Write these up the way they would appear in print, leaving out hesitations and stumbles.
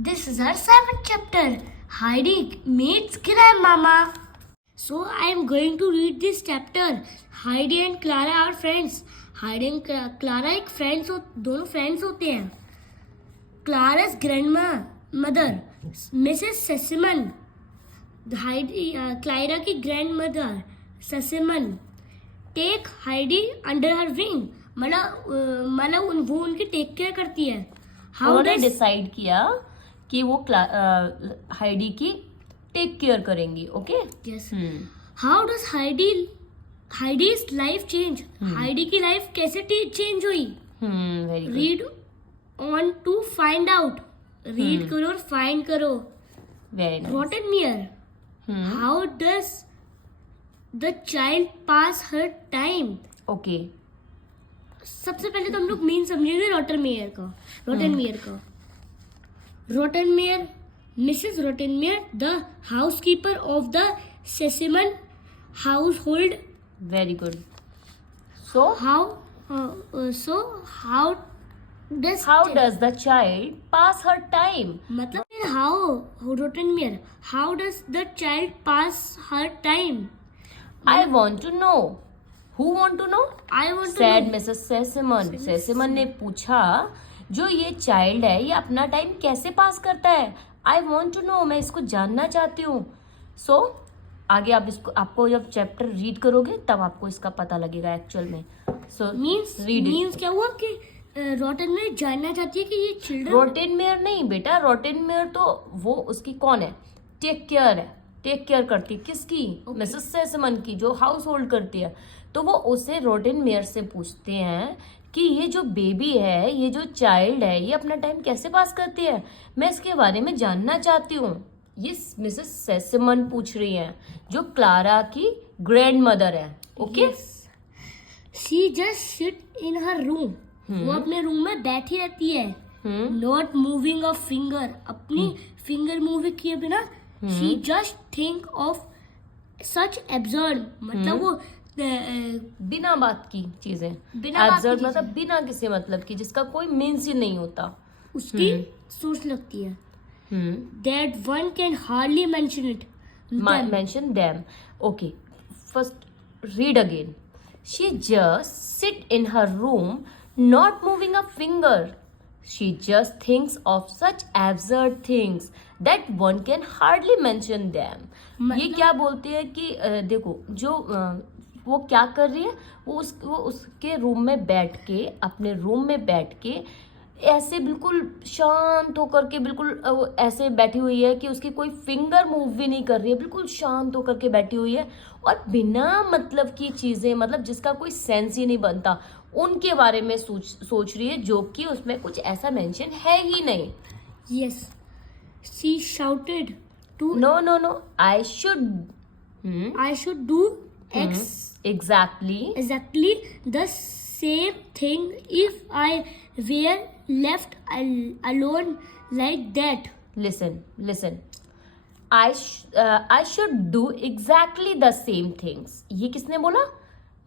This is our seventh chapter. Heidi meets grandmama. So I am going to read this chapter. Heidi and Clara are friends. Heidi and Clara एक friends दोनों friends होते हैं. Clara's grandmother, Mrs. Sesemann. Heidi, Clara की grandmother, Sesemann, take Heidi under her wing. मतलब वो उनकी take care करती है. उन्होंने डिसाइड किया कि वो हाइडी की टेक केयर करेंगी. ओके. Yes. How does Heidi's life change? Heidi की लाइफ कैसे चेंज हुई? Very good. Read on to find out. Read करो और फाइंड करो. Very nice. Rottenmeier. How does the child pass her time? Okay. सबसे पहले तो हम लोग मेन समझेंगे Rottenmeier का. Rottenmeier, Mrs. Rottenmeier, the housekeeper of the Sesemann household. Very good. So How does the child pass her time? मतलब how does the child pass her time? I want to know. Who want to know? I want to Said know. Mrs. Sesemann. Sesemann ने पूछा जो ये child है ये अपना time कैसे pass करता है. I want to know. मैं इसको जानना चाहती हूँ. सो आगे आपको जब चैप्टर रीड करोगे तब आपको इसका पता लगेगा एक्चुअल में. सो मीन्स क्या हुआ कि Rottenmeier जानना चाहती है कि ये चिल्ड्रन. रोटेनमेयर नहीं बेटा. रोटेनमेयर तो वो उसकी कौन है? टेक केयर है. टेक केयर करती है किसकी? मिसेस सेसमन की, जो हाउस होल्ड करती है. तो वो उसे रोटेनमेयर से पूछते हैं कि ये जो बेबी है, ये जो चाइल्ड है, ये अपना टाइम कैसे पास करती है. मैं इसके बारे में जानना चाहती हूँ. ये मिसेस सेसमन पूछ रही हैं जो क्लारा की ग्रैंड मदर है. Okay. She just sit in her room. वो अपने रूम में बैठी रहती है. Not moving a finger. अपनी फिंगर मूव किए बिना. She just think of such absurd. मतलब वो बिना बात की चीजें. बिना बात की एब्सर्ड मतलब बिना किसी मतलब की, जिसका कोई मीन्स ही नहीं होता. उसकी सोच लगती है. That one can hardly mention it. Mention them. Okay. First, read again. She just sit in her room, not moving a finger. She just thinks of such absurd things that one can hardly mention them. ये क्या बोलते हैं कि देखो जो वो क्या कर रही है, वो उसके रूम में बैठ के, अपने रूम में बैठ के ऐसे बिल्कुल शांत होकर के बिल्कुल ऐसे बैठी हुई है कि उसकी कोई फिंगर मूव भी नहीं कर रही है. बिल्कुल शांत होकर के बैठी हुई है और बिना मतलब की चीजें, मतलब जिसका कोई सेंस ही नहीं बनता, उनके बारे में सोच रही है, जो कि उसमें कुछ ऐसा मेंशन है ही नहीं. Yes. She shouted to. No. I should do exactly the same thing if I were left alone like that. Listen. I should do exactly the same things. ये किसने बोला?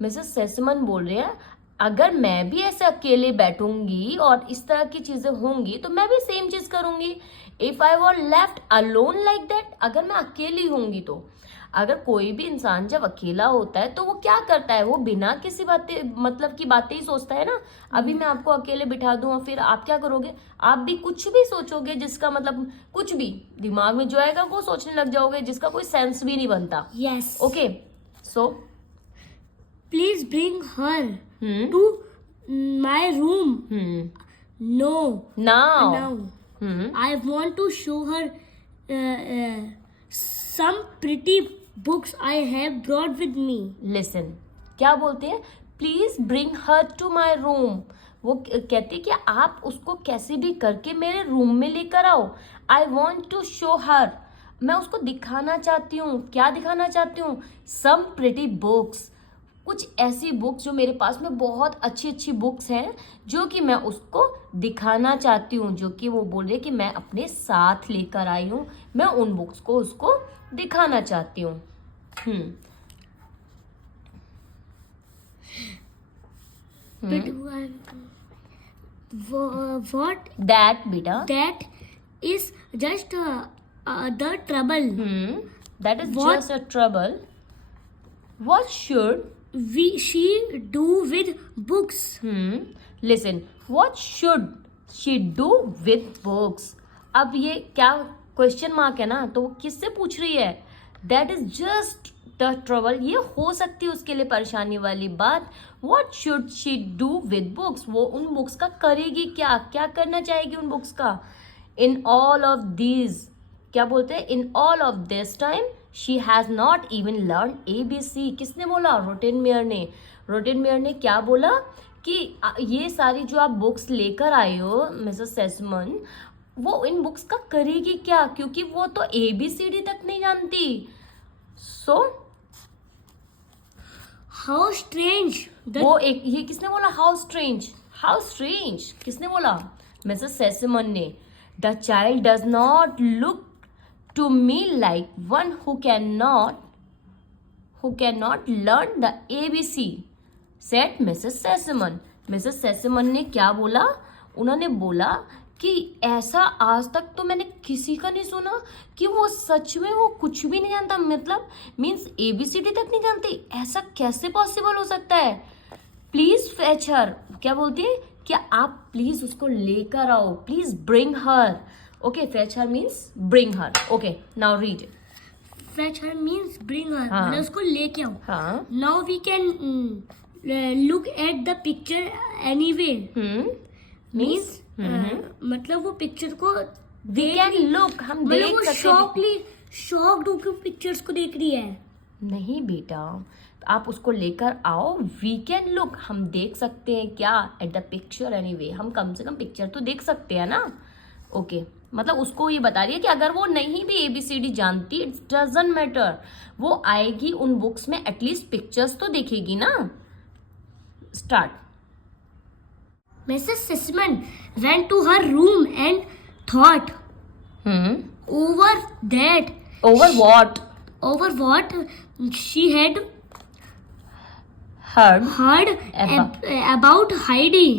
मिसेस सेसमन बोल रही है अगर मैं भी ऐसे अकेले बैठूंगी और इस तरह की चीजें होंगी तो मैं भी सेम चीज करूंगी. If I were left alone like that, अगर मैं अकेली होंगी तो. अगर कोई भी इंसान जब अकेला होता है तो वो क्या करता है? वो बिना किसी मतलब की बातें ही सोचता है ना. अभी मैं आपको अकेले बिठा दूं और फिर आप क्या करोगे? आप भी कुछ भी सोचोगे जिसका मतलब कुछ भी दिमाग में जो आएगा वो सोचने लग जाओगे, जिसका कोई सेंस भी नहीं बनता. Yes. Okay. So Please bring her to my room. No. Now. I want to show her some pretty books I have brought with me. Listen. क्या बोलते हैं? Please bring her to my room. वो कहते हैं कि आप उसको कैसे भी करके मेरे रूम में लेकर आओ. I want to show her. मैं उसको दिखाना चाहती हूँ. क्या दिखाना चाहती हूँ? Some pretty books. कुछ ऐसी बुक्स जो मेरे पास में बहुत अच्छी बुक्स हैं जो कि मैं उसको दिखाना चाहती हूँ, जो कि वो बोल रही है कि मैं अपने साथ लेकर आई हूँ. मैं उन बुक्स को उसको दिखाना चाहती हूँ. But what? That बेटा. That is just the trouble. That is What- just a trouble. What should She do with books? Listen, what should she do with books? अब ये क्या क्वेश्चन मार्क है ना, तो वो किससे पूछ रही है? That is just the trouble. ये हो सकती है उसके लिए परेशानी वाली बात. What should she do with books? वो उन बुक्स का करेगी क्या, क्या करना चाहेगी उन बुक्स का? In all of these, क्या बोलते हैं? In all of this time, she has not even learned ABC. किसने बोला? रोटेनमेयर ने. रोटेनमेयर ने क्या बोला कि ये सारी जो आप बुक्स लेकर आए हो मिसेस सेसमन, वो इन बुक्स का करेगी क्या, क्योंकि वो तो ABCD तक नहीं जानती. सो How strange. वो एक, ये किसने बोला? How strange. हाउ स्ट्रेंज किसने बोला? मिसेस सेसमन ने. The child does not look to me like one who cannot learn the ABC, said Mrs. Sesamon. Mrs. Sesamon ने क्या बोला? उन्होंने बोला कि ऐसा आज तक तो मैंने किसी का नहीं सुना कि वो सच में वो कुछ भी नहीं जानता, मतलब मीन्स ABCD तक नहीं जानती. ऐसा कैसे पॉसिबल हो सकता है? प्लीज फेच हर. क्या बोलती है? कि आप प्लीज उसको लेकर आओ. Please bring her. Okay, fetch her means bring her. Okay, now read it. Fetch her means bring her. हाँ. मतलब उसको लेके आओ. हाँ. Now we can look at the picture anyway. Means मतलब वो पिक्चर को we can look. हम देख मतलब वो सकते हैं. शॉक्ड होकर पिक्चर्स को देख रही है. नहीं बेटा, आप उसको लेकर आओ. वी कैन लुक, हम देख सकते हैं क्या? At the picture anyway. हम कम से कम पिक्चर तो देख सकते हैं ना. ओके, मतलब उसको ये बता रही है कि अगर वो नहीं भी ABCD जानती, इट डजंट मैटर, वो आएगी उन बुक्स में, एटलीस्ट पिक्चर्स तो देखेगी ना. Start. Mrs. Sisman went to her room and thought over that. Over what? She had heard about Heidi.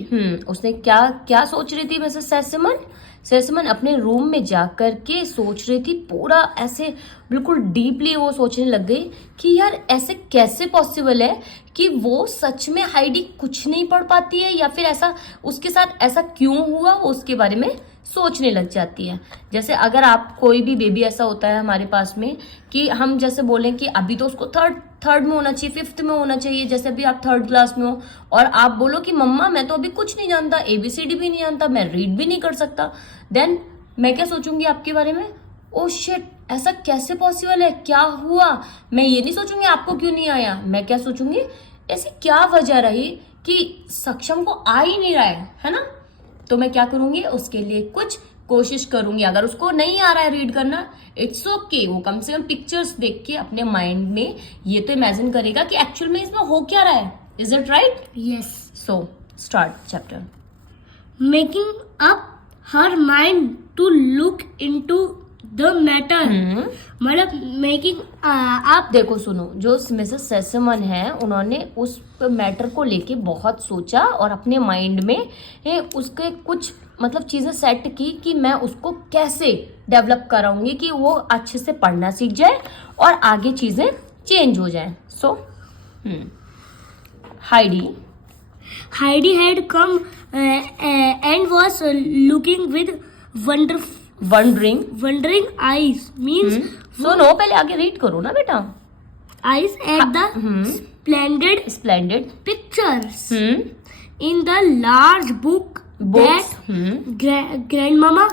उसने क्या सोच रही थी मिसेस सेसमन? सेसमन अपने रूम में जाकर के सोच रही थी, पूरा ऐसे बिल्कुल डीपली वो सोचने लग गई कि यार ऐसे कैसे पॉसिबल है कि वो सच में हाइडी कुछ नहीं पढ़ पाती है, या फिर ऐसा उसके साथ ऐसा क्यों हुआ, वो उसके बारे में सोचने लग जाती है. जैसे अगर आप कोई भी बेबी ऐसा होता है हमारे पास में कि हम जैसे बोलें कि अभी तो उसको थर्ड में होना चाहिए, 5th में होना चाहिए, जैसे अभी आप 3rd क्लास में हो, और आप बोलो कि मम्मा मैं तो अभी कुछ नहीं जानता, ABCD भी नहीं जानता, मैं रीड भी नहीं कर सकता, देन मैं क्या सोचूंगी आपके बारे में? ओ शिट, ऐसा कैसे पॉसिबल है, क्या हुआ? मैं ये नहीं सोचूंगी आपको क्यों नहीं आया, मैं क्या सोचूंगी ऐसी क्या वजह रही कि सक्षम को आ ही नहीं रहा है ना. तो मैं क्या करूंगी, उसके लिए कुछ कोशिश करूंगी. अगर उसको नहीं आ रहा है रीड करना, इट्स ओके, वो कम से कम पिक्चर्स देख के अपने माइंड में ये तो इमेजिन करेगा कि एक्चुअल में इसमें हो क्या रहा है. Is it right? Yes. So start chapter. Making up her mind to look into the matter. मतलब मेकिंग आप देखो सुनो, जो मिसेस सेसमन है उन्होंने उस मैटर को लेके बहुत सोचा और अपने माइंड में उसके कुछ मतलब चीज़ें सेट की कि मैं उसको कैसे डेवलप कराऊंगी कि वो अच्छे से पढ़ना सीख जाए और आगे चीज़ें चेंज हो जाए. सो Heidi had come and was looking with wondering eyes. Means सुनो, पहले आगे रीड करो ना बेटा. eyes at the splendid pictures in the large book books. that grandmama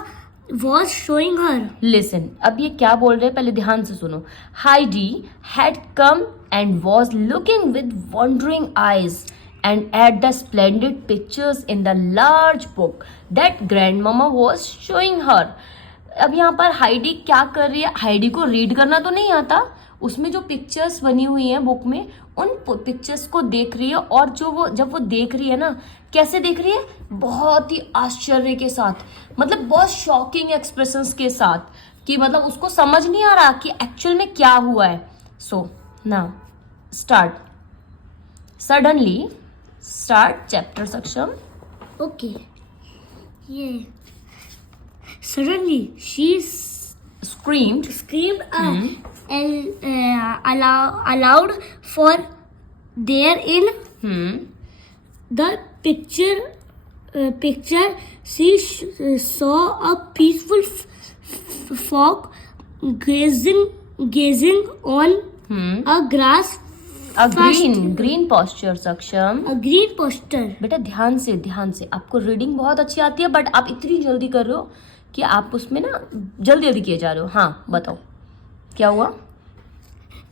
was showing her. Listen, अब ये क्या बोल रहे हैं पहले ध्यान से सुनो. Heidi had come and was looking with wondering eyes and at the splendid pictures in the large book that grandmama was showing her. अब यहाँ पर हाइडी क्या कर रही है? हाइडी को रीड करना तो नहीं आता, उसमें जो पिक्चर्स बनी हुई हैं बुक में, उन पिक्चर्स को देख रही है. और जब वो देख रही है ना, कैसे देख रही है? बहुत ही आश्चर्य के साथ, मतलब बहुत शॉकिंग एक्सप्रेशंस के साथ, कि मतलब उसको समझ नहीं आ रहा कि एक्चुअल में क्या हुआ है. So now start. Suddenly start chapter सक्षम. Okay. Yeah. Suddenly, she screamed. screamed aloud for there in the picture she saw a peaceful frog gazing on a grass A green posture, Saksham. a green posture. बेटा ध्यान से आपको reading बहुत अच्छी आती है, but आप इतनी जल्दी कर रहे हो कि आप उसमें ना जल्दी किए जा रहे हो. हाँ बताओ क्या हुआ.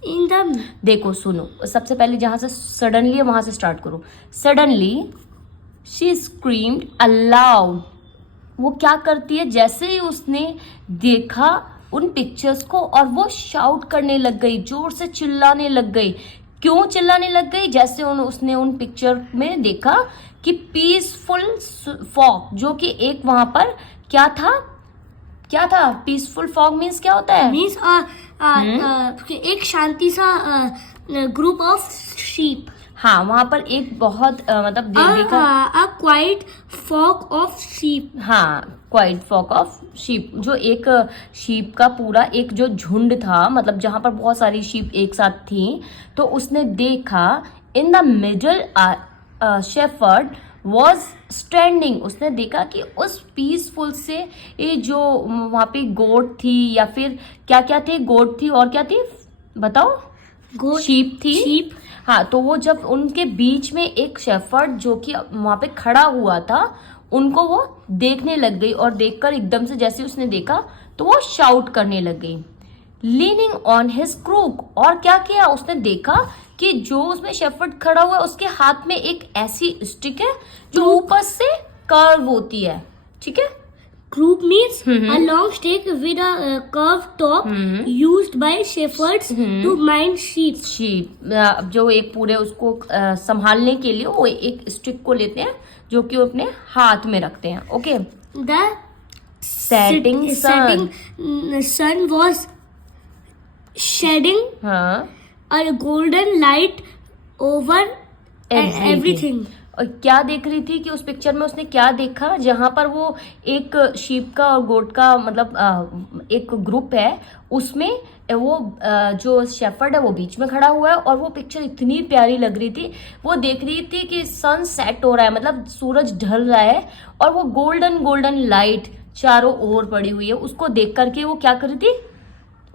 In the देखो सुनो, सबसे पहले जहां से सडनली है वहां से स्टार्ट करो. Suddenly she screamed allowed. वो क्या करती है, जैसे ही उसने देखा उन पिक्चर्स को और वो शाउट करने लग गई, जोर से चिल्लाने लग गई. क्यों चिल्लाने लग गई, जैसे उसने उन पिक्चर में देखा कि पीसफुल फॉग, जो कि एक वहां पर क्या था पीसफुल फॉग मीन्स क्या होता है. means एक शांति सा ग्रुप ऑफ sheep. हाँ वहां पर एक बहुत मतलब देखा. a quiet flock of sheep. हाँ क्वाइट फ्लॉक ऑफ शीप, जो एक शीप का पूरा एक जो झुंड था, मतलब जहां पर बहुत सारी शीप एक साथ थी. तो उसने देखा in the middle shepherd was standing. उसने देखा कि उस पीसफुल से ये जो वहां पे गोट थी या फिर क्या क्या थे, गोट थी और क्या थी बताओ. शीप थी. sheep. हाँ तो वो जब उनके बीच में एक शेफर्ड जो कि वहां पे खड़ा हुआ था, उनको वो देखने लग गई और देखकर एकदम से जैसे उसने देखा तो वो शाउट करने लग गई. Leaning on his crook. और क्या किया, उसने देखा कि जो उसमें शेफर्ड खड़ा हुआ है उसके हाथ में एक ऐसी स्टिक है जो ऊपर से कर्व होती है. ठीक है. Crook means a long stick with a curved top used by shepherds to mind sheep. Sheep जो एक पूरे उसको संभालने के लिए वो एक स्टिक को लेते हैं जो कि वो अपने हाथ में रखते हैं. Okay. The setting sun was shedding हाँ a golden light over everything. और क्या देख रही थी कि उस पिक्चर में उसने क्या देखा, जहां पर वो एक शीप का और गोट का मतलब एक ग्रुप है, उसमें वो जो शेफर्ड है वो बीच में खड़ा हुआ है और वो पिक्चर इतनी प्यारी लग रही थी. वो देख रही थी कि सन सेट हो रहा है, मतलब सूरज ढल रहा है और वो गोल्डन लाइट चारों ओर पड़ी हुई है. उसको देख करके वो क्या कर रही थी,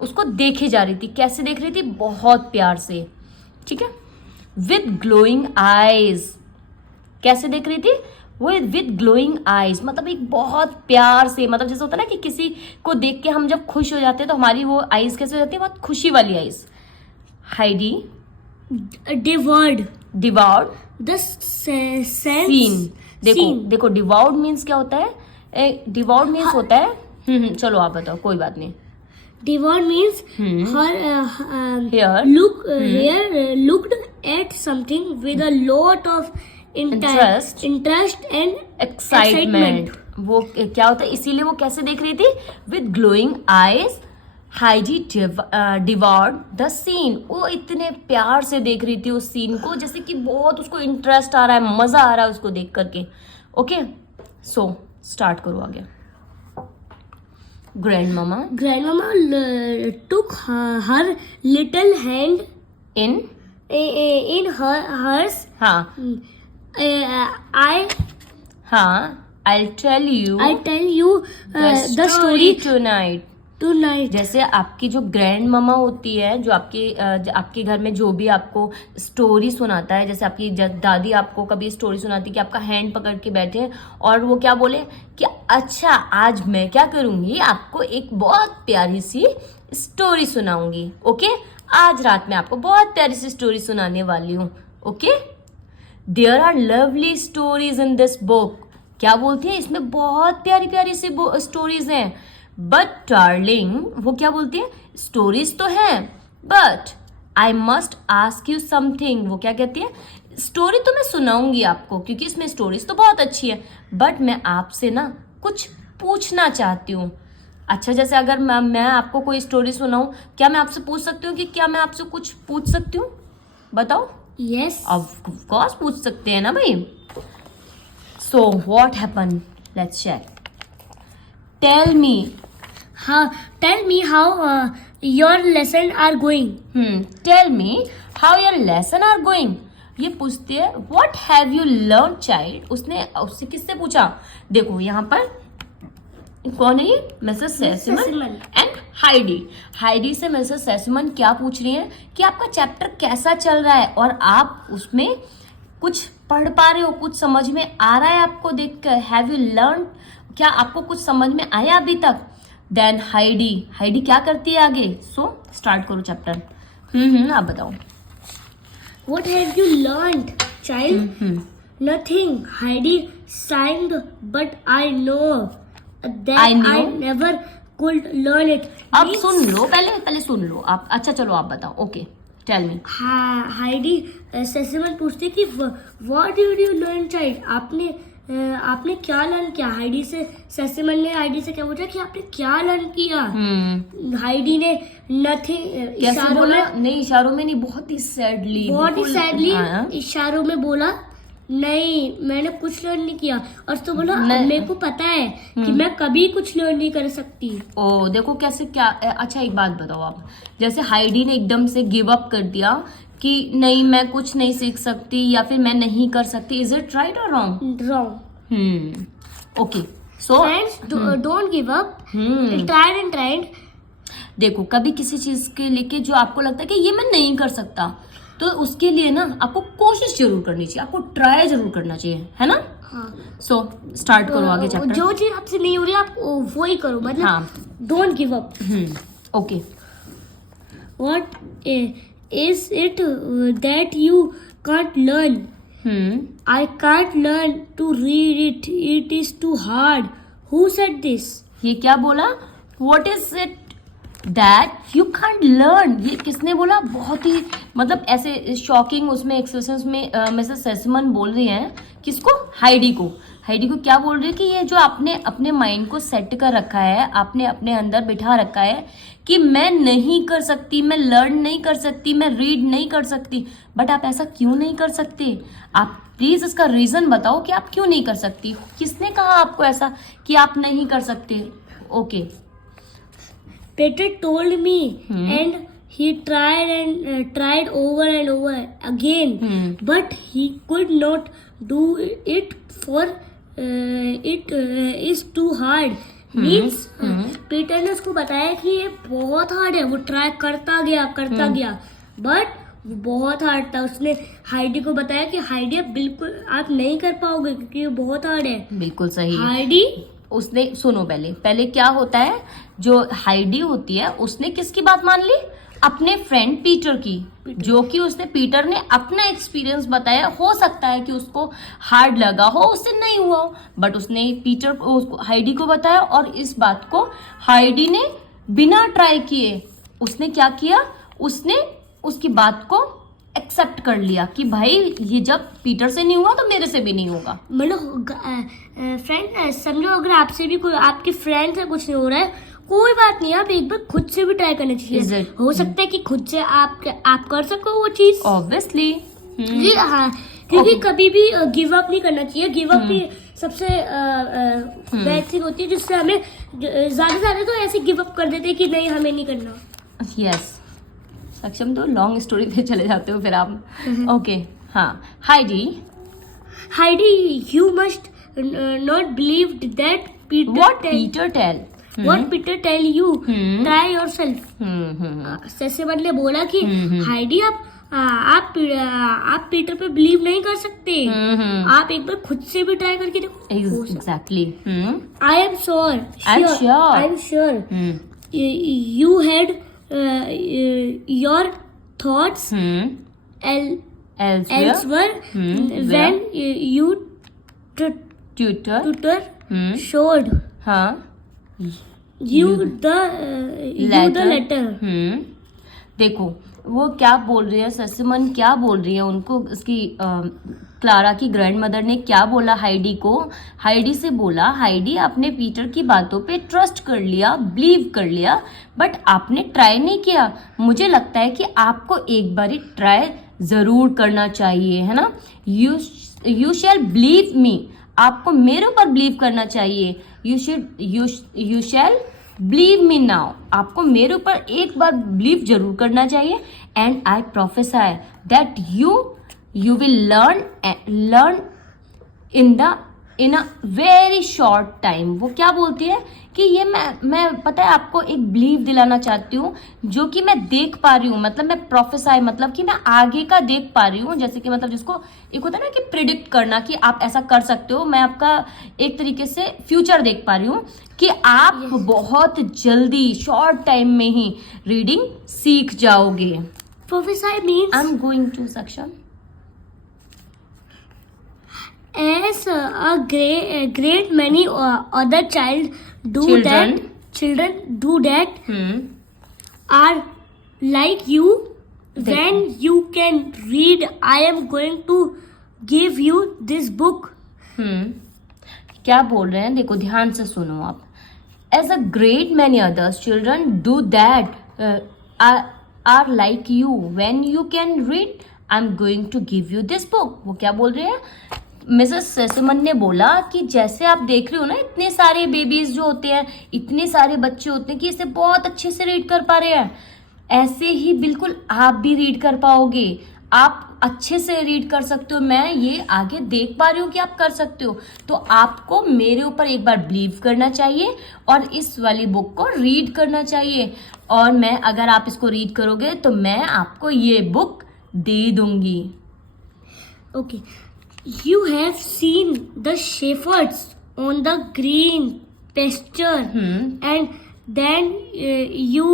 उसको देखे जा रही थी. कैसे देख रही थी, बहुत प्यार से. ठीक है. With glowing eyes. कैसे देख रही थी, वो विद ग्लोइंग आईज, मतलब एक बहुत प्यार से, मतलब जैसे होता है ना कि किसी को देख के हम जब खुश हो जाते हैं तो हमारी वो आईज कैसे हो जाती है, बहुत खुशी वाली eyes. Heidi devoured the scene. देखो डिवाउड मीन्स क्या होता है. डिवाउड मीन्स होता है चलो आप बताओ, कोई बात नहीं. Devoured means Here. looked at something with a lot of interest and excitement. वो क्या होता है, इसीलिए वो कैसे देख रही थी, with glowing eyes. Heidi devoured the scene. वो इतने प्यार से देख रही थी उस सीन को, जैसे कि बहुत उसको इंटरेस्ट आ रहा है, मजा आ रहा है उसको देख करके. ओके. सो स्टार्ट करो आगे. Grandmama took her little hand in hers. हाँ I'll tell you the story tonight. जैसे आपकी जो ग्रैंड ममा होती है, जो आपके घर में जो भी आपको स्टोरी सुनाता है, जैसे आपकी दादी आपको कभी स्टोरी सुनाती है कि आपका हैंड पकड़ के बैठे और वो क्या बोले कि अच्छा आज मैं क्या करूंगी, आपको एक बहुत प्यारी सी स्टोरी सुनाऊंगी. ओके. आज रात में आपको बहुत प्यारी सी स्टोरी सुनाने वाली हूँ. Okay. There are lovely stories in this book. क्या बोलती है, इसमें बहुत प्यारी प्यारी सी स्टोरीज हैं. बट डार्लिंग, वो क्या बोलती है, स्टोरीज तो है but I must ask you something. वो क्या कहती है, स्टोरी तो मैं सुनाऊंगी आपको क्योंकि इसमें स्टोरीज तो बहुत अच्छी है, बट मैं आपसे ना कुछ पूछना चाहती हूँ. अच्छा, जैसे अगर मैं आपको कोई स्टोरी सुनाऊं, क्या मैं आपसे पूछ सकती हूँ कि क्या मैं आपसे कुछ पूछ सकती हूँ, बताओ. Yes. ऑफ कोर्स पूछ सकते हैं ना भाई. So what happen, let's check. Tell me. How? Tell me how your lesson are going. Tell me how your lesson are going. ये पूछते हैं what have you learn child. उससे किससे पूछा? देखो यहाँ पर कौन है ये? Mrs Sesemann Sesemann. And Heidi. Heidi से मिसेस सेसिमन क्या पूछ रही है कि आपका चैप्टर कैसा चल रहा है और आप उसमें कुछ पढ़ पा रहे हो, कुछ समझ में आ रहा है आपको देखकर। हैव यू लर्न, क्या आपको कुछ समझ में आया अभी तक? देन हाइडी क्या करती है आगे? सो स्टार्ट करो चैप्टर। आप बताओ। What have you learned, child? Nothing. Heidi sighed, but I know that I know. I never could learn it. अब Means- सुन लो, पहले सुन लो आप। अच्छा चलो आप बताओ। Okay tell me. Heidi Sesemann पूछती कि what did you learn child, आपने क्या लर्न किया? हाइडी से सेसिमन ने हाइडी से क्या पूछा कि आपने क्या लर्न किया? हाइडी ने नथिंग कैसे बोला? नहीं इशारों में नहीं, बहुत ही सैडली, इशारों में बोला नहीं मैंने कुछ लर्न नहीं किया। और तो बोला नहीं। मेरे को पता है कि मैं कभी कुछ लर्न नहीं कर सकती। ओ देखो कैसे क्या। अच्छा एक बात बताओ आप, जैसे हाइडी ने एकदम से गिव अप कर दिया कि नहीं मैं कुछ नहीं सीख सकती या फिर मैं नहीं कर सकती। इज इट राइट और wrong? Wrong. Okay so friends don't give up, tried and tried. देखो कभी किसी चीज के लेके जो आपको लगता है कि ये मैं नहीं कर सकता, तो उसके लिए ना आपको कोशिश जरूर करनी चाहिए, आपको ट्राई जरूर करना चाहिए, है ना? हाँ। सो स्टार्ट करो आगे चैप्टर। जो चीज आपसे नहीं हो रही आप वो ही करो, मतलब हाँ। Don't give up. Okay. What is it that you can't learn? I can't learn to read it, it is too hard. Who said this? ये क्या बोला? What is it that you can't learn? ये किसने बोला? बहुत ही मतलब ऐसे shocking उसमें एक्सप्रेशंस में मिसेस सेसिमन बोल रही हैं। किसको? हाइडी को। हाइडी को क्या बोल रही है कि ये जो आपने अपने माइंड को सेट कर रखा है, आपने अपने अंदर बिठा रखा है कि मैं नहीं कर सकती, मैं लर्न नहीं कर सकती, मैं रीड नहीं कर सकती, बट आप ऐसा क्यों नहीं कर सकते? आप प्लीज इसका रीजन बताओ कि आप क्यों नहीं कर सकती। किसने कहा आपको ऐसा कि आप नहीं कर सकते? Okay. Peter told me, and he tried over and over again, but he could not do it, for it is too hard. Means Peter ने उसको बताया कि ये बहुत हार्ड है। वो ट्राई करता गया बट बहुत हार्ड था। उसने हाइडी को बताया कि हाइडी बिल्कुल आप नहीं कर पाओगे क्योंकि ये बहुत हार्ड है। बिल्कुल सही। हाइडी उसने सुनो पहले क्या होता है, जो हाइडी होती है उसने किसकी बात मान ली? अपने फ्रेंड पीटर की, जो कि उसने पीटर ने अपना एक्सपीरियंस बताया। हो सकता है कि उसको हार्ड लगा हो, उससे नहीं हुआ, बट उसने पीटर को हाइडी को बताया और इस बात को हाइडी ने बिना ट्राई किए उसने क्या किया? उसने उसकी बात को एक्सेप्ट कर लिया कि भाई ये जब पीटर से नहीं हुआ तो मेरे से भी नहीं होगा। मतलब फ्रेंड समझो अगर आपसे भी कोई आपके फ्रेंड से कुछ नहीं हो रहा है, कोई बात नहीं, आप एक बार खुद से भी ट्राई करना चाहिए। हो सकता है कि खुद से आप कर सको वो चीज। ऑब्वियसली। हाँ, क्योंकि कभी भी गिव अप नहीं करना चाहिए। गिव अप भी सबसे बैड थिंग होती है जिससे हमें ज्यादा तो ऐसे गिव अप कर देते हैं कि नहीं हमें नहीं करना। यस सक्षम, तो लॉन्ग स्टोरी पे चले जाते हो फिर आप। ओके हाँ। Heidi you must not believe that Peter what Peter tell What Peter tell you? Try yourself. Sesemann ने बोला कि हाइडी आप पीटर पे बिलीव नहीं कर सकते। आप एक बार खुद से भी ट्राई करके देखो। Exactly. I am sure you had your thoughts elsewhere when you tutor showed you the letter. देखो वो क्या बोल रही है, सेसिमन क्या बोल रही है उनको, इसकी क्लारा की ग्रैंड मदर ने क्या बोला हाइडी को? हाइडी से बोला हाइडी आपने पीटर की बातों पे ट्रस्ट कर लिया, बिलीव कर लिया, बट आपने ट्राई नहीं किया। मुझे लगता है कि आपको एक बारी ट्राई जरूर करना चाहिए, है ना? यू शैल बिलीव मी, आपको मेरे ऊपर बिलीव करना चाहिए। You shall believe me now, आपको मेरे ऊपर एक बार बिलीव जरूर करना चाहिए. And I प्रोफेसाई that you will learn in a very short time. वो क्या बोलती है कि ये मैं पता है आपको एक बिलीव दिलाना चाहती हूँ जो कि मैं देख पा रही हूँ. मतलब मैं प्रोफेसाई मतलब कि मैं आगे का देख पा रही हूँ. जैसे कि मतलब जिसको एक होता है ना कि प्रिडिक्ट करना कि आप ऐसा कर सकते हो. मैं आपका एक तरीके से फ्यूचर देख पा रही हूँ कि आप बहुत जल्दी शॉर्ट टाइम में ही रीडिंग सीख जाओगे. Prophesy means I am going to section. as a great many other children do that are like you. When you can read, I am going to give you this book. क्या बोल रहे हैं देखो ध्यान से सुनो आप. As a great many others children do that are like you. When you can read I am going to give you this book. वो क्या बोल रहे हैं, मिसेस सेसमन ने बोला कि जैसे आप देख रहे हो ना इतने सारे बेबीज जो होते हैं, इतने सारे बच्चे होते हैं कि इसे बहुत अच्छे से रीड कर पा रहे हैं, ऐसे ही बिल्कुल आप भी रीड कर पाओगे. आप अच्छे से रीड कर सकते हो. मैं ये आगे देख पा रही हूँ कि आप कर सकते हो. तो आपको मेरे ऊपर एक बार बिलीव करना चाहिए और इस वाली बुक को रीड करना चाहिए. और मैं अगर आप इसको रीड करोगे तो मैं आपको ये बुक दे दूंगी. Okay. You have seen the shepherds on the green pasture, and then you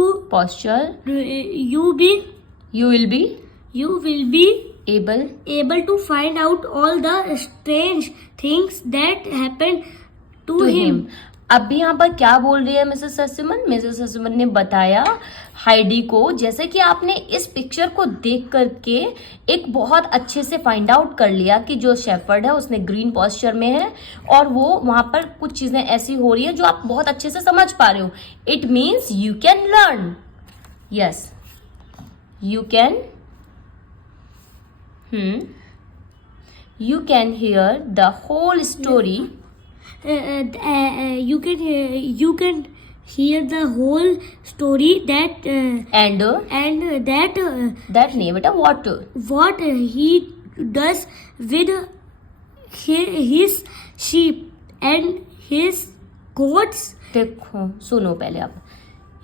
will be able to find out all the strange things that happened to him. अब यहाँ पर क्या बोल रही है मिसेस सेसमन ने बताया हाइडी को, जैसे कि आपने इस पिक्चर को देख करके एक बहुत अच्छे से फाइंड आउट कर लिया कि जो शेफर्ड है उसने ग्रीन पॉस्चर में है और वो वहां पर कुछ चीजें ऐसी हो रही है जो आप बहुत अच्छे से समझ पा रहे हो. It means you can learn. Yes, you can hear the whole story. You can hear the whole story that and that नहीं बेटा what he does with his sheep and his goats. देखो सुनो पहले आप.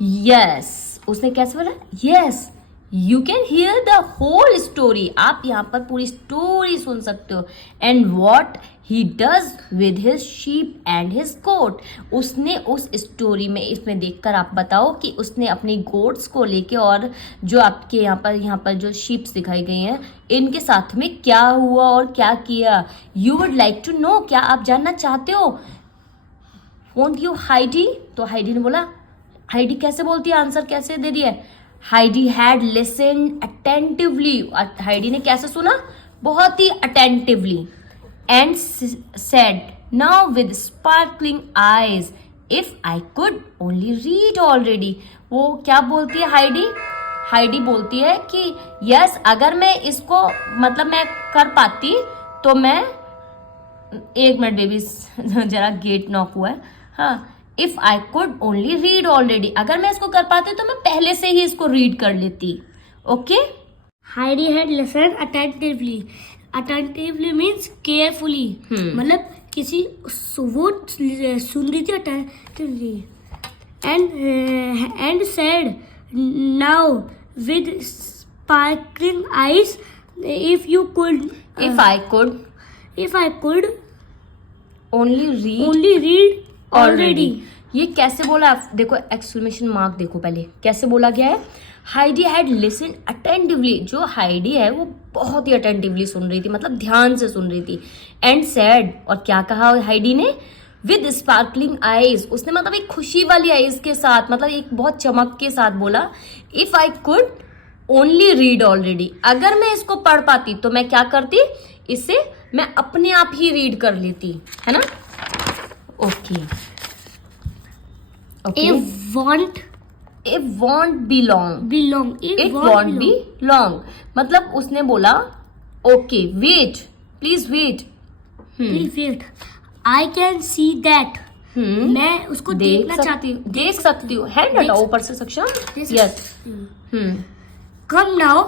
यस, उसने कैसे बोला? Yes, you can hear the whole story. आप यहाँ पर पूरी स्टोरी सुन सकते हो. And what he does with his sheep and his goat. उसने उस स्टोरी में इसमें देखकर आप बताओ कि उसने अपनी गोट्स को लेके और जो आपके यहाँ पर जो शीप्स दिखाई गई हैं इनके साथ में क्या हुआ और क्या किया. You would like to know, क्या आप जानना चाहते हो? Won't you Heidi? तो हाइडी ने बोला, हाइडी कैसे बोलती है, आंसर कैसे दे दिया? Heidi had listened attentively. Heidi ने कैसे सुना? बहुत ही attentively. And said now with sparkling eyes, if I could only read already. वो क्या बोलती है हाइडी बोलती है कि यस, अगर मैं इसको मतलब मैं कर पाती तो मैं, एक मिनट बेबी जरा गेट नॉक हुआ है. हाँ, if I could only read already, अगर मैं इसको कर पाती तो मैं पहले से ही इसको रीड कर लेती. Okay. Heidi had listened attentively. Attentively means carefully. मतलब किसी वो सुन रही थी attentively. And said now with sparkling eyes, if I could only read already. ये कैसे बोला आप देखो, एक्सक्लेमेशन मार्क देखो पहले कैसे बोला गया है. Heidi had listen attentively. जो हाइडी है वो बहुत ही अटेंटिवली सुन रही थी, मतलब ध्यान से सुन रही थी. एंड सैड, और क्या कहा हाइडी ने? With sparkling eyes. उसने मतलब एक खुशी वाली आईज के साथ, मतलब एक बहुत चमक के साथ बोला, if I could only read already. अगर मैं इसको पढ़ पाती तो मैं क्या करती, इसे मैं अपने आप ही रीड कर लेती, है ना. Okay. It won't be long. It won't be long. मतलब उसने बोला okay, wait, please wait. Please wait. I can see that मैं उसको देखना चाहती हूँ। देख सकती हूँ। हैंड हटाओ ऊपर से सक्षम। Yes. Come now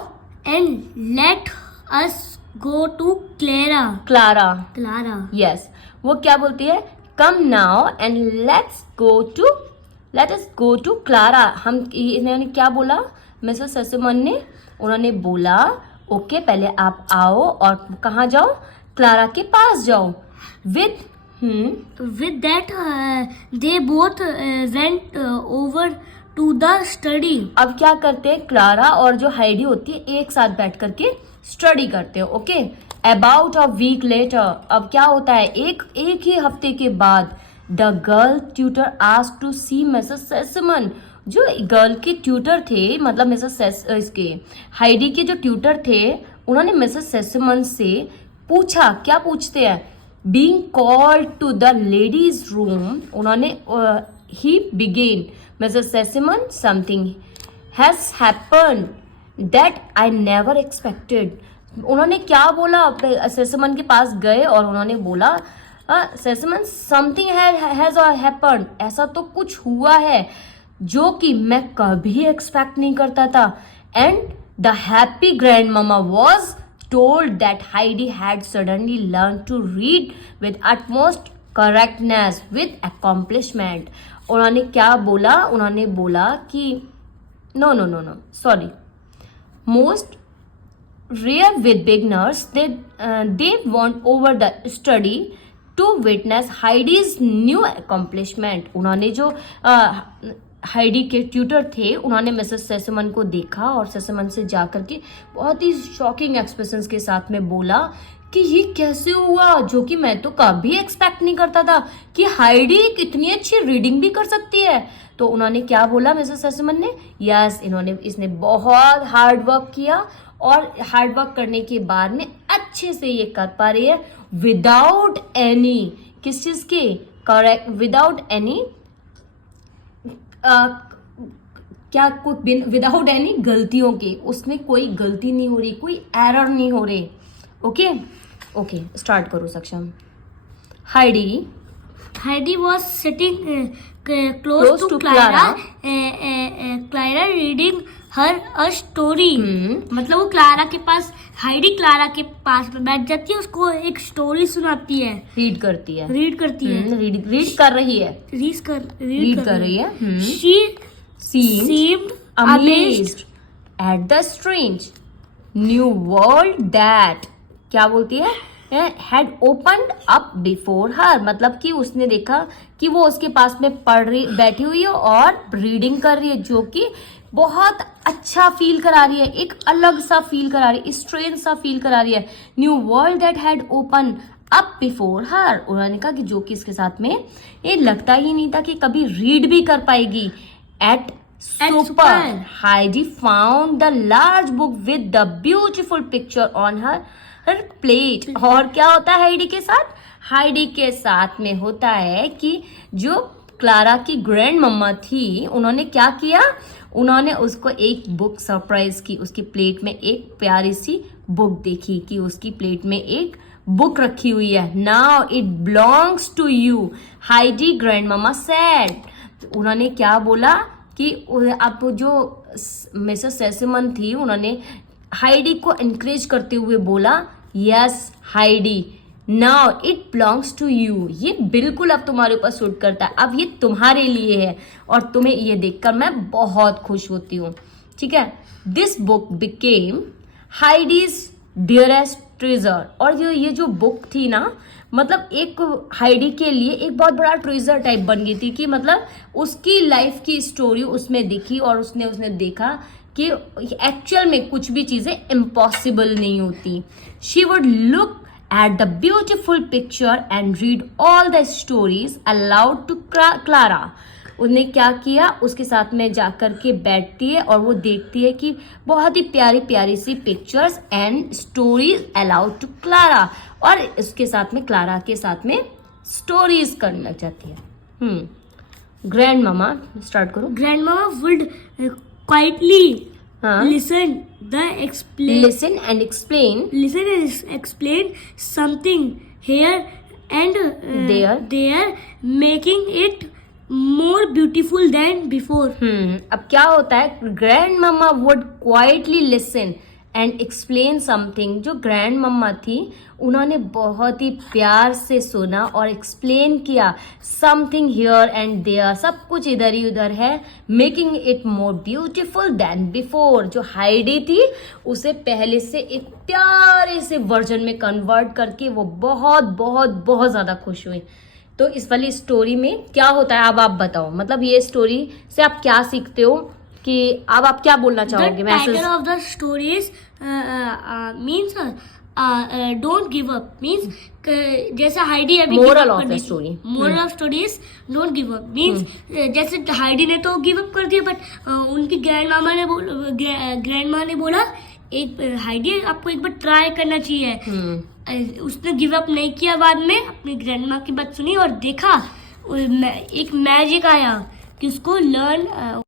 and let us go to Clara. Clara. Clara. Yes, वो क्या बोलती है? Come now and let us go to Clara. इन्होंने क्या बोला? मिसेस सेसिमन ने, उन्होंने बोला ओके पहले आप आओ और कहाँ जाओ? क्लारा के पास जाओ। With that, they both went over to the study. अब क्या करते हैं? क्लारा और जो हाइडी होती है एक साथ बैठ करके स्टडी करते हैं। Okay, about a week later, अब क्या होता है? एक ही हफ्ते के बाद the girl tutor asked to see Mrs Sesemann. जो गर्ल के ट्यूटर थे, मतलब इसके हाइडी के जो ट्यूटर थे, उन्होंने मिसेस सेसिमन से पूछा, क्या पूछते हैं? Being called to the ladies room, उन्होंने ही began, Mrs Sesemann, something has happened that I never expected. उन्होंने क्या बोला? सेसिमन के पास गए और उन्होंने बोला सेसिमन समथिंग हैज हैपेंड, ऐसा तो कुछ हुआ है जो कि मैं कभी एक्सपेक्ट नहीं करता था। And the happy grand mama was told that Heidi had suddenly learned to read with utmost correctness with accomplishment. उन्होंने क्या बोला? उन्होंने बोला कि no, sorry, most rare with beginners, they want over the study to witness Heidi's new accomplishment. उन्होंने जो Heidi के tutor थे, उन्होंने मिसेस सेसिमन को देखा और सेसिमन से जाकर के बहुत ही शॉकिंग एक्सप्रेशंस के साथ में बोला कि ये कैसे हुआ, जो कि मैं तो कभी एक्सपेक्ट नहीं करता था कि हाइडी कितनी अच्छी रीडिंग भी कर सकती है। तो उन्होंने क्या बोला मिसेस सेसिमन ने? यस, इसने बहुत हार्ड वर्क किया और हार्ड वर्क करने के बाद में अच्छे से ये कर पा रही है विदाउट एनी, किस चीज के? करेक्ट, विदाउट एनी क्या विदाउट एनी गलतियों के, उसमें कोई गलती नहीं हो रही, कोई एरर नहीं हो रही। ओके, स्टार्ट करो सक्षम। Heidi was sitting close to Clara. Clara reading her a story. मतलब वो क्लारा के पास, हाइडी क्लारा के पास में बैठ जाती है, उसको एक स्टोरी सुनाती है, रीड कर रही है। रीड कर रही है। She seemed amazed at the strange new world that, क्या बोलती है? had opened up before her, मतलब कि उसने देखा कि वो उसके पास में बैठी हुई है और रीडिंग कर रही है, जो कि बहुत अच्छा फील करा रही है, एक अलग सा फील करा रही है, स्ट्रेंज सा फील करा रही है। New world that had open up before her, उन्होंने कहा कि जो कि इसके साथ में ये लगता ही नहीं था कि कभी रीड भी कर पाएगी। At supper Heidi found the large book with the beautiful picture on her plate. और क्या होता है हाइडी के साथ? हाइडी के साथ में होता है कि जो क्लारा की ग्रैंड मम्मा थी, उन्होंने क्या किया? उन्होंने उसको एक बुक सरप्राइज की, उसकी प्लेट में एक प्यारी सी बुक देखी कि उसकी प्लेट में एक बुक रखी हुई है। Now it belongs to you, Heidi grand mamma said. उन्होंने क्या बोला कि अब जो मिसेस सेसिमन थी, उन्होंने हाइडी को एनकरेज करते हुए बोला, yes Heidi, now it belongs to you, ये बिल्कुल अब तुम्हारे ऊपर सूट करता है, अब ये तुम्हारे लिए है और तुम्हें ये देखकर मैं बहुत खुश होती हूँ। ठीक है, this book became Heidi's dearest treasure. और ये जो बुक थी ना, मतलब एक हाइडी के लिए एक बहुत बड़ा ट्रेजर टाइप बन गई थी कि मतलब उसकी लाइफ की स्टोरी उसमें दिखी और उसने देखा कि एक्चुअल में कुछ भी चीज़ें इम्पॉसिबल नहीं होती। She would look at the beautiful picture and read all the stories aloud to Clara. उसने क्या किया? उसके साथ में जाकर के बैठती है और वो देखती है कि बहुत ही प्यारी प्यारी सी pictures and stories aloud to Clara, और उसके साथ में क्लारा के साथ में स्टोरीज करना चाहती है। ग्रैंड मामा, स्टार्ट करो। Grand mama would quietly listen and explain something here and They are making it more beautiful than before. अब क्या होता है, grand mamma would quietly listen and explain something. जो ग्रैंड मम्मा थी उन्होंने बहुत ही प्यार से सुना और एक्सप्लेन किया समथिंग हियर एंड देयर, सब कुछ इधर ही उधर है, making it more beautiful than before. जो हाइडी थी उसे पहले से एक प्यारे से वर्जन में कन्वर्ट करके वो बहुत बहुत बहुत ज़्यादा खुश हुई. तो इस वाली स्टोरी में क्या होता है अब आप बताओ, मतलब ये स्टोरी से आप क्या सीखते हो, कि अब आप क्या बोलना चाहोगे? The title of the story is means don't give up. Means जैसे हाइडी अभी Moral of the story. Moral of story is don't give up. Means जैसे हाइडी ने तो गिव अप कर दिया, बट उनकी ग्रैंड माँ ने बोला एक हाइडी आपको एक बार ट्राई करना चाहिए. उसने गिव अप नहीं किया, बाद में अपनी ग्रैंड माँ की बात सुनी और देखा एक मैजिक आया कि उसको लर्न